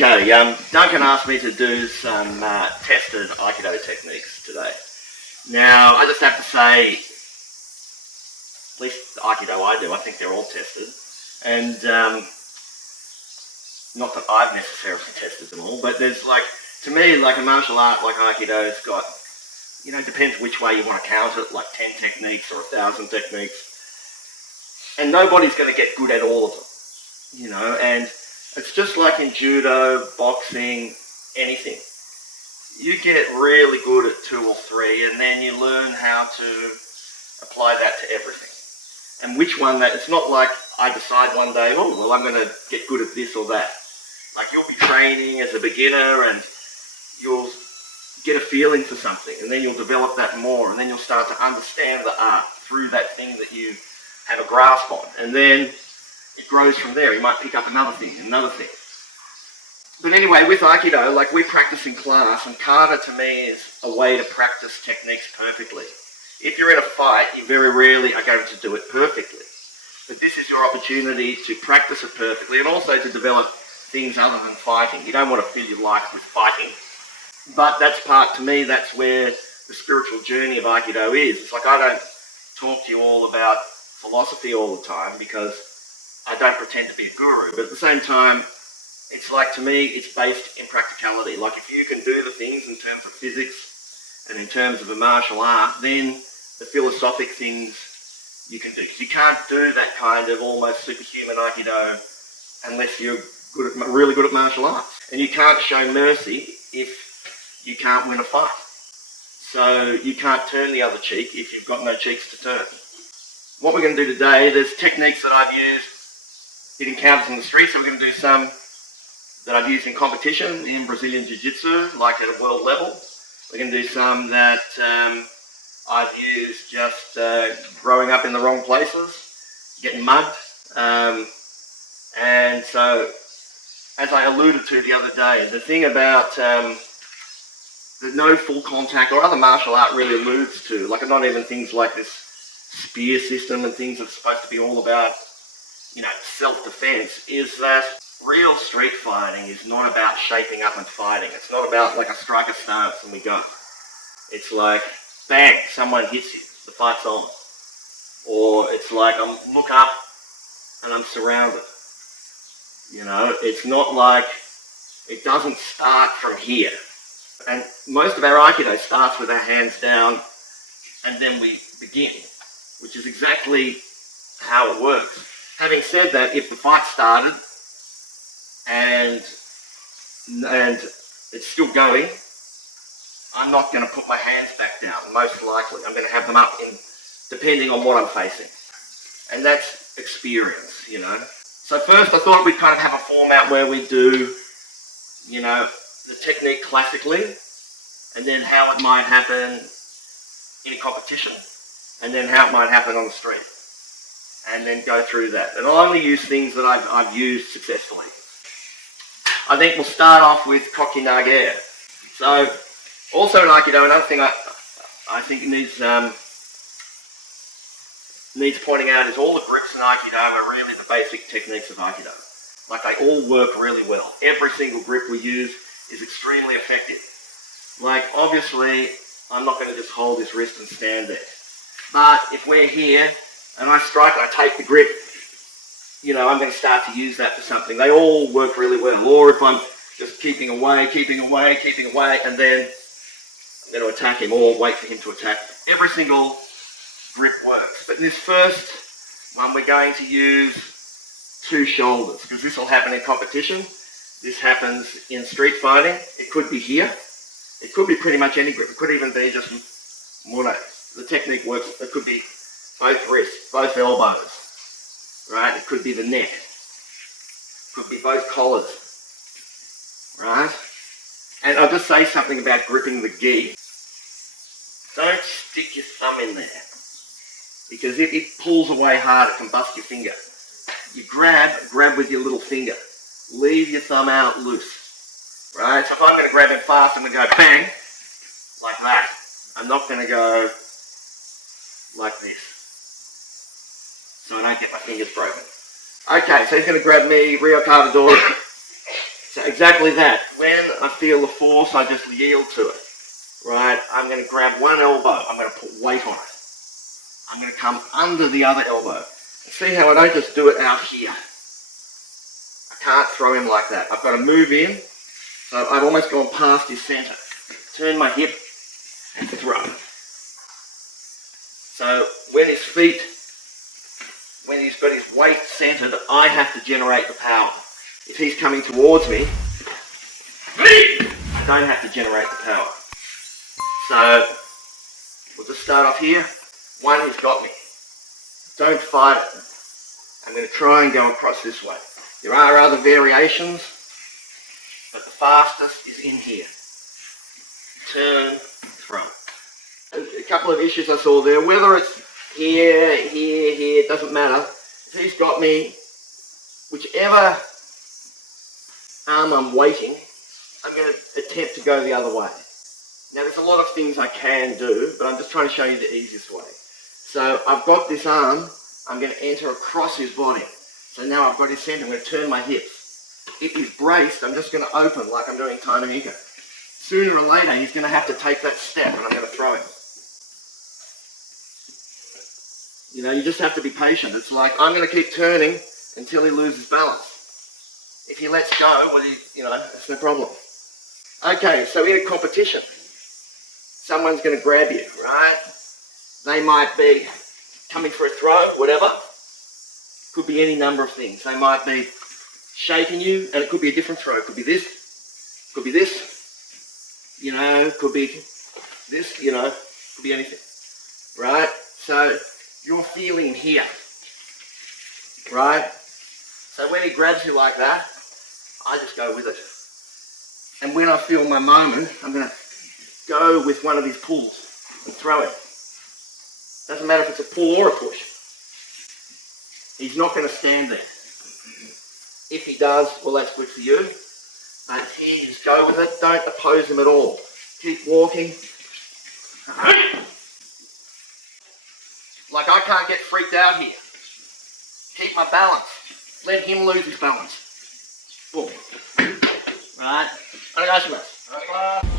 Okay, Duncan asked me to do some tested Aikido techniques today. Now, I just have to say, at least the Aikido I do, I think they're all tested. And not that I've necessarily tested them all, but there's to me, a martial art like Aikido's got, depends which way you want to count it, like 10 techniques or 1,000 techniques. And nobody's going to get good at all of them, and it's just like in judo, boxing, anything. You get really good at 2 or 3, and then you learn how to apply that to everything. And which one it's not like I decide one day, oh, well, I'm going to get good at this or that. Like, you'll be training as a beginner and you'll get a feeling for something, and then you'll develop that more, and then you'll start to understand the art through that thing that you have a grasp on. And then it grows from there. You might pick up another thing, another thing. But anyway, with Aikido, we practice in class, and kata to me is a way to practice techniques perfectly. If you're in a fight, you very rarely are going to do it perfectly. But this is your opportunity to practice it perfectly, and also to develop things other than fighting. You don't want to fill your life with fighting. But to me, that's where the spiritual journey of Aikido is. It's I don't talk to you all about philosophy all the time, because I don't pretend to be a guru, but at the same time, it's to me, it's based in practicality. If you can do the things in terms of physics and in terms of a martial art, then the philosophic things you can do. Because you can't do that kind of almost superhuman Aikido unless you're really good at martial arts. And you can't show mercy if you can't win a fight. So you can't turn the other cheek if you've got no cheeks to turn. What we're going to do today, there's techniques that I've used in encounters in the street, so we're going to do some that I've used in competition in Brazilian Jiu-Jitsu, at a world level. We're going to do some that I've used just growing up in the wrong places, getting mugged. And so, as I alluded to the other day, the thing about the no full contact or other martial art really alludes to, not even things like this spear system and things that's supposed to be all about self-defense, is that real street fighting is not about shaping up and fighting. It's not about a striker stance and we go. It's bang, someone hits you, the fight's on. Or it's I look up and I'm surrounded. It's not it doesn't start from here. And most of our Aikido starts with our hands down and then we begin, which is exactly how it works. Having said that, if the fight started and it's still going, I'm not going to put my hands back down, most likely. I'm going to have them up, depending on what I'm facing. And that's experience, So first I thought we'd kind of have a format where we do, the technique classically, and then how it might happen in a competition, and then how it might happen on the street. And then go through that. And I'll only use things that I've used successfully. I think we'll start off with koki nage. So, also in Aikido, another thing I think needs pointing out is all the grips in Aikido are really the basic techniques of Aikido. They all work really well. Every single grip we use is extremely effective. Obviously, I'm not going to just hold this wrist and stand there. But if we're here, and I strike, I take the grip, I'm going to start to use that for something. They all work really well. Or if I'm just keeping away, and then I'm going to attack him, or wait for him to attack me. Every single grip works. But in this first one, we're going to use 2 shoulders, because this will happen in competition. This happens in street fighting. It could be here. It could be pretty much any grip. It could even be just one. The technique works. It could be both wrists, both elbows, right? It could be the neck. It could be both collars, right? And I'll just say something about gripping the gi. Don't stick your thumb in there, because if it pulls away hard, it can bust your finger. You grab with your little finger. Leave your thumb out loose, right? So if I'm going to grab it fast, I'm going to go bang, like that. I'm not going to go like this, so I don't get my fingers broken. Okay, so he's going to grab me, Rio Cavador, So exactly that. When I feel the force, I just yield to it. Right? I'm going to grab one elbow. I'm going to put weight on it. I'm going to come under the other elbow. See how I don't just do it out here. I can't throw him like that. I've got to move in. So I've almost gone past his center. Turn my hip and throw. So when his feet, when he's got his weight centered, I have to generate the power. If he's coming towards me, I don't have to generate the power. So we'll just start off here. One, he's got me. Don't fight it. I'm going to try and go across this way. There are other variations, but the fastest is in here. Turn, throw. A couple of issues I saw there, whether it's here, here, it doesn't matter. If he's got me, whichever arm I'm waiting, I'm going to attempt to go the other way. Now there's a lot of things I can do, but I'm just trying to show you the easiest way. So I've got this arm, I'm going to enter across his body. So now I've got his center, I'm going to turn my hips. If he's braced, I'm just going to open like I'm doing Aikido. Sooner or later, he's going to have to take that step and I'm going to throw him. You know, you just have to be patient. It's like, I'm going to keep turning until he loses balance. If he lets go, well, it's no problem. Okay, so in a competition, someone's going to grab you, right? They might be coming for a throw, whatever. Could be any number of things. They might be shaking you, and it could be a different throw. It could be this, could be this, could be this, could be anything, right? So you're feeling here, right? So when he grabs you like that, I just go with it. And when I feel my moment, I'm going to go with one of his pulls and throw him. Doesn't matter if it's a pull or a push. He's not going to stand there. If he does, well, that's good for you. But here, just go with it. Don't oppose him at all. Keep walking. Like I can't get freaked out here. Keep my balance. Let him lose his balance. Boom. Right? Arigato.